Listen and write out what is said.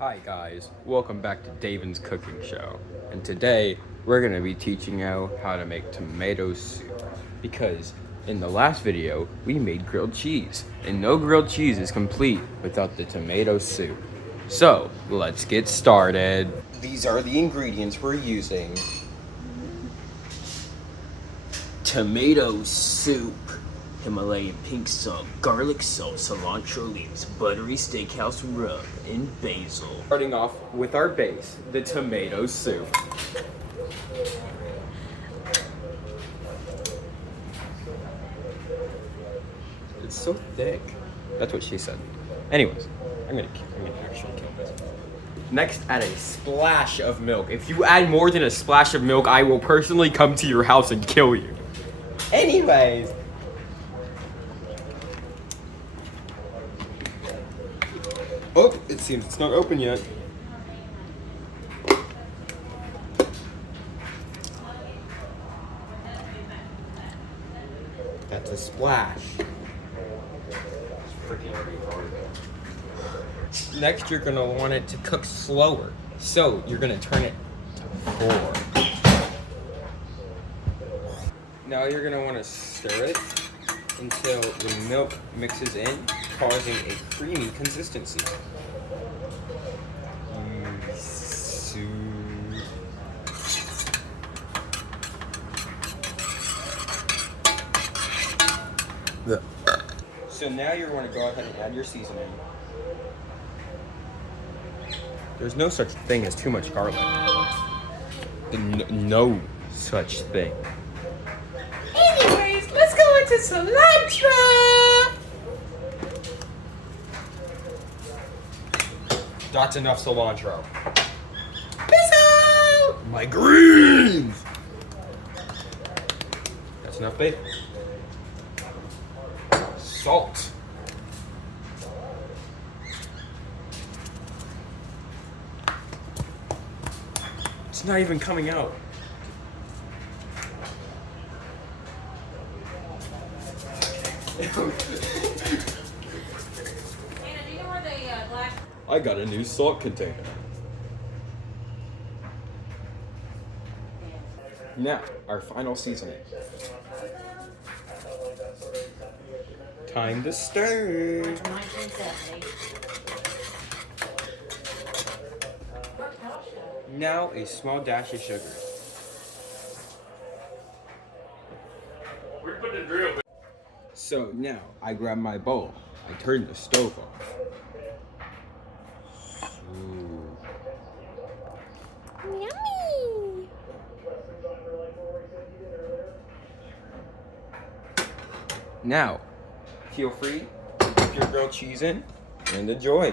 Hi guys, welcome back to Davin's Cooking Show. And today we're going to be teaching you how to make tomato soup. Because in the last video we made grilled cheese, and no grilled cheese is complete without the tomato soup. So let's get started. These are the ingredients we're using. Tomato soup. Himalayan pink salt, garlic salt, cilantro leaves, buttery steakhouse rub, and basil. Starting off with our base, the tomato soup. It's so thick. That's what she said. Anyways, I'm gonna actually kill this. Next, add a splash of milk. If you add more than a splash of milk, I will personally come to your house and kill you. Anyways. Oh, it seems it's not open yet. That's a splash. Next, you're gonna want it to cook slower. So, you're gonna turn it to 4. Now you're gonna wanna stir it until the milk mixes in, causing a creamy consistency. So now you're going to go ahead and add your seasoning. There's no such thing as too much garlic. No such thing. Anyways, let's go into cilantro. That's enough cilantro. Basil. My greens! That's enough basil. Salt. It's not even coming out. I got a new salt container. Now, our final seasoning. Time to stir. 1970. Now, a small dash of sugar. So now, I grab my bowl. I turn the stove off. Yummy. Now, feel free to dip your grilled cheese in and enjoy.